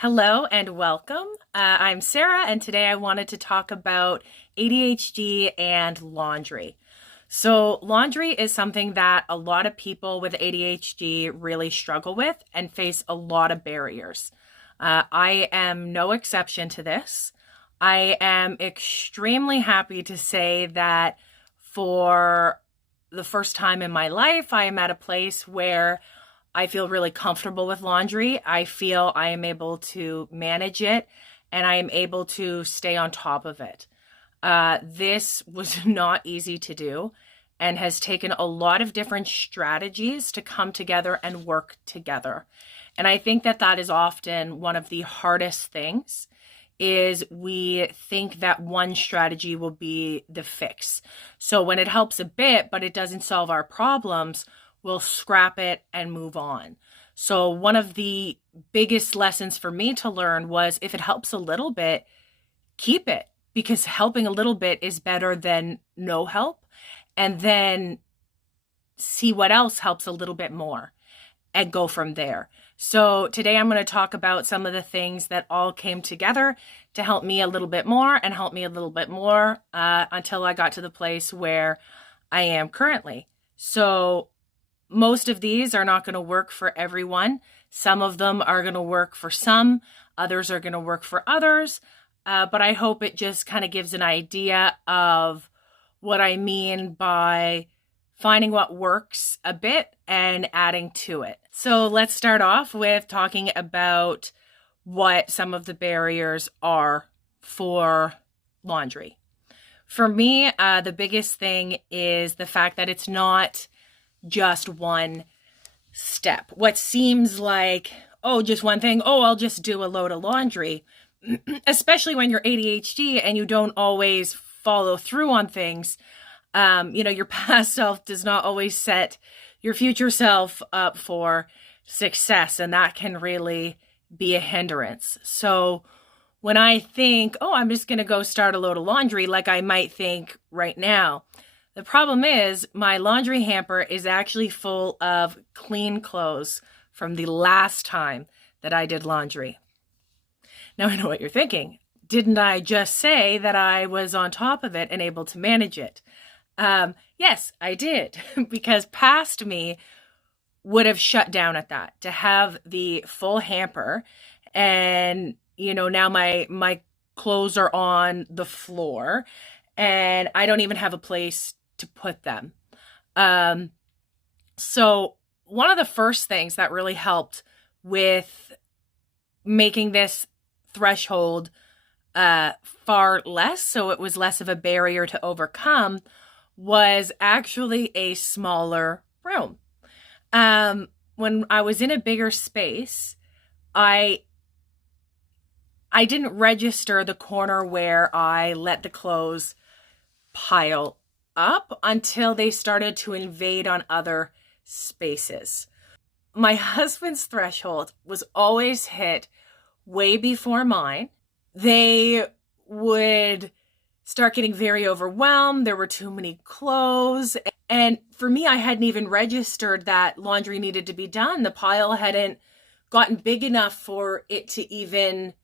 Hello and welcome. I'm Sarah, and today I wanted to talk about ADHD and laundry. So, laundry is something that a lot of people with ADHD really struggle with and face a lot of barriers. I am no exception to this. I am extremely happy to say that for the first time in my life, I am at a place where I feel really comfortable with laundry. I feel I am able to manage it and I am able to stay on top of it. This was not easy to do and has taken a lot of different strategies to come together and work together. And I think that that is often one of the hardest things is we think that one strategy will be the fix. So when it helps a bit, but it doesn't solve our problems, we'll scrap it and move on. So one of the biggest lessons for me to learn was if it helps a little bit, keep it, because helping a little bit is better than no help. And then see what else helps a little bit more and go from there. So today I'm going to talk about some of the things that all came together to help me a little bit more and help me a little bit more until I got to the place where I am currently. So most of these are not going to work for everyone. Some of them are going to work for some, others are going to work for others. But I hope it just kind of gives an idea of what I mean by finding what works a bit and adding to it. So let's start off with talking about what some of the barriers are for laundry. For me, the biggest thing is the fact that it's not just one step. What seems like, oh, just one thing, oh, I'll just do a load of laundry, especially when you're ADHD and you don't always follow through on things. Your past self does not always set your future self up for success, and that can really be a hindrance. So when I think, oh, I'm just going to go start a load of laundry, like I might think right now, the problem is my laundry hamper is actually full of clean clothes from the last time that I did laundry. Now I know what you're thinking. Didn't I just say that I was on top of it and able to manage it? Yes, I did, because past me would have shut down at that. To have the full hamper and, now my clothes are on the floor and I don't even have a place to put them. So one of the first things that really helped with making this threshold far less, so it was less of a barrier to overcome, was actually a smaller room. When I was in a bigger space, I didn't register the corner where I let the clothes pile up until they started to invade on other spaces. My husband's threshold was always hit way before mine. They would start getting very overwhelmed. There were too many clothes. And for me, I hadn't even registered that laundry needed to be done. The pile hadn't gotten big enough for it to even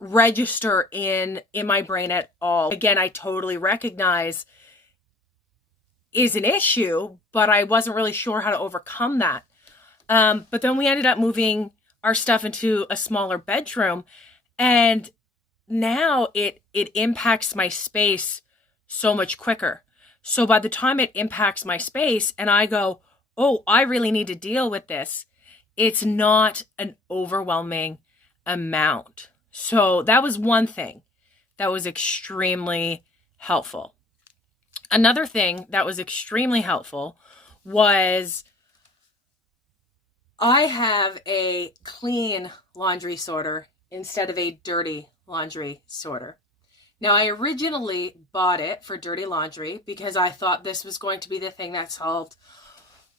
register in my brain at all. Again, I totally recognize is an issue, but I wasn't really sure how to overcome that. But then we ended up moving our stuff into a smaller bedroom, and now it impacts my space so much quicker. So by the time it impacts my space and I go, oh, I really need to deal with this, it's not an overwhelming amount. So that was one thing that was extremely helpful. Another thing that was extremely helpful was I have a clean laundry sorter instead of a dirty laundry sorter. Now, I originally bought it for dirty laundry because I thought this was going to be the thing that solved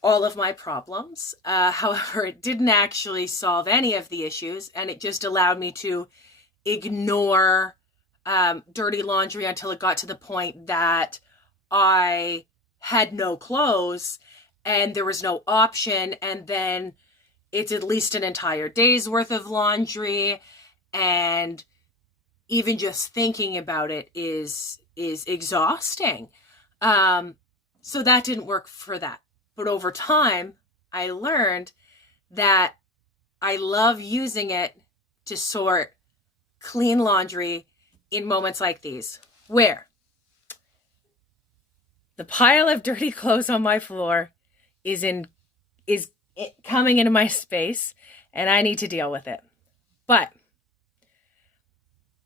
all of my problems. However, it didn't actually solve any of the issues, and it just allowed me to ignore dirty laundry until it got to the point that I had no clothes and there was no option. And then it's at least an entire day's worth of laundry, and even just thinking about it is exhausting. So that didn't work for that. But over time, I learned that I love using it to sort clean laundry in moments like these, where the pile of dirty clothes on my floor is coming into my space, and I need to deal with it. But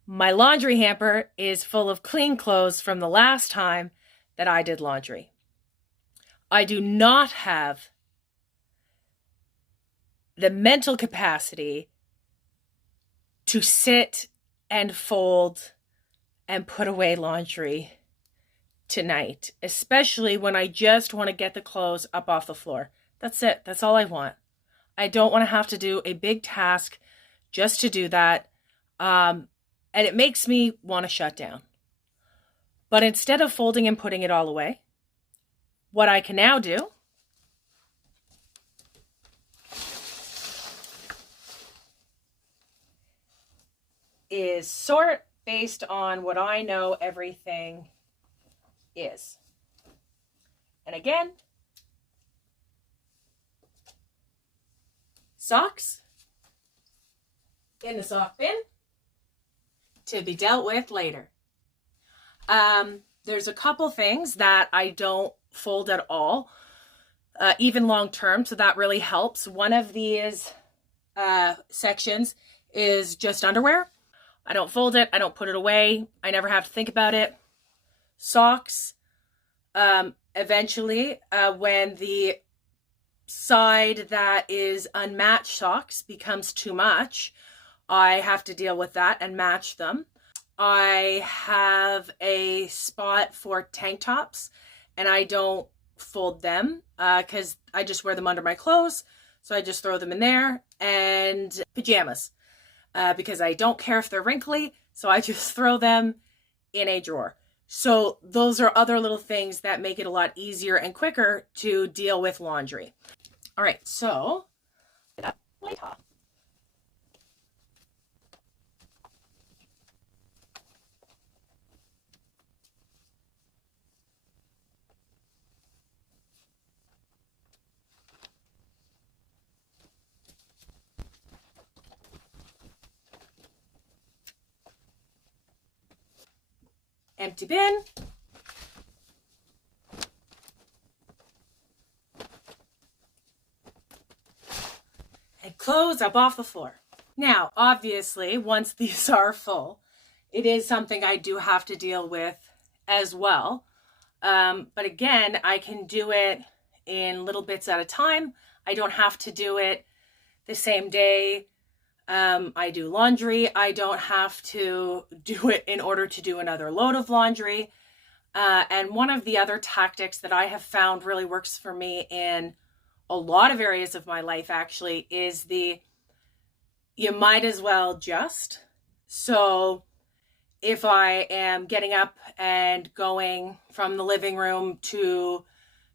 my laundry hamper is full of clean clothes from the last time that I did laundry. I do not have the mental capacity to sit and fold and put away laundry tonight, especially when I just want to get the clothes up off the floor. That's it. That's all I want. I don't want to have to do a big task just to do that. And it makes me want to shut down. But instead of folding and putting it all away, what I can now do is sort based on what I know everything is. And again, socks in the sock bin to be dealt with later. There's a couple things that I don't fold at all, even long term, so that really helps. One of these sections is just underwear. I don't fold it. I don't put it away. I never have to think about it. Socks. Eventually, when the side that is unmatched socks becomes too much, I have to deal with that and match them. I have a spot for tank tops, and I don't fold them because I just wear them under my clothes. So I just throw them in there. And pajamas, because I don't care if they're wrinkly. So I just throw them in a drawer. So those are other little things that make it a lot easier and quicker to deal with laundry. All right, so later. Empty bin. And clothes up off the floor. Now, obviously, once these are full, it is something I do have to deal with as well. But again, I can do it in little bits at a time. I don't have to do it the same day I do laundry. I don't have to do it in order to do another load of laundry. And one of the other tactics that I have found really works for me in a lot of areas of my life actually is you might as well just. So if I am getting up and going from the living room to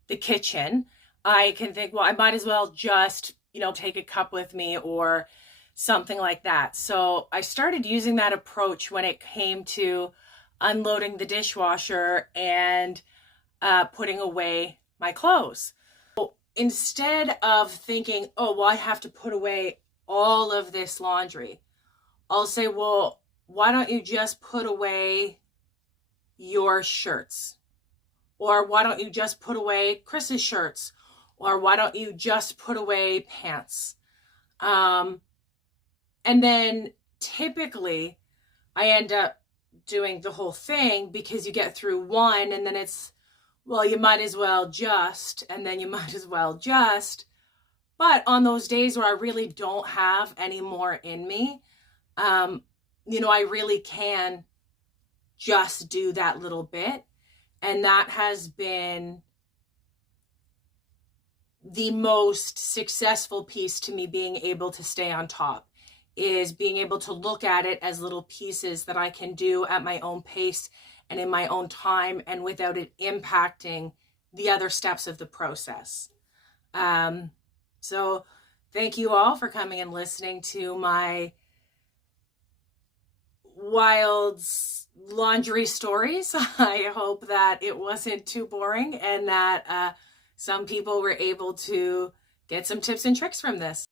the kitchen, I can think, well, I might as well just, take a cup with me or something like that. So I started using that approach when it came to unloading the dishwasher and putting away my clothes. So instead of thinking, oh, well, I have to put away all of this laundry, I'll say, well, why don't you just put away your shirts? Or why don't you just put away Chris's shirts? Or why don't you just put away pants? And then typically I end up doing the whole thing because you get through one and then it's, well, you might as well just, and then you might as well just. But on those days where I really don't have any more in me, I really can just do that little bit. And that has been the most successful piece to me being able to stay on top, is being able to look at it as little pieces that I can do at my own pace and in my own time and without it impacting the other steps of the process. So Thank you all for coming and listening to my wild laundry stories. I hope that it wasn't too boring and that some people were able to get some tips and tricks from this.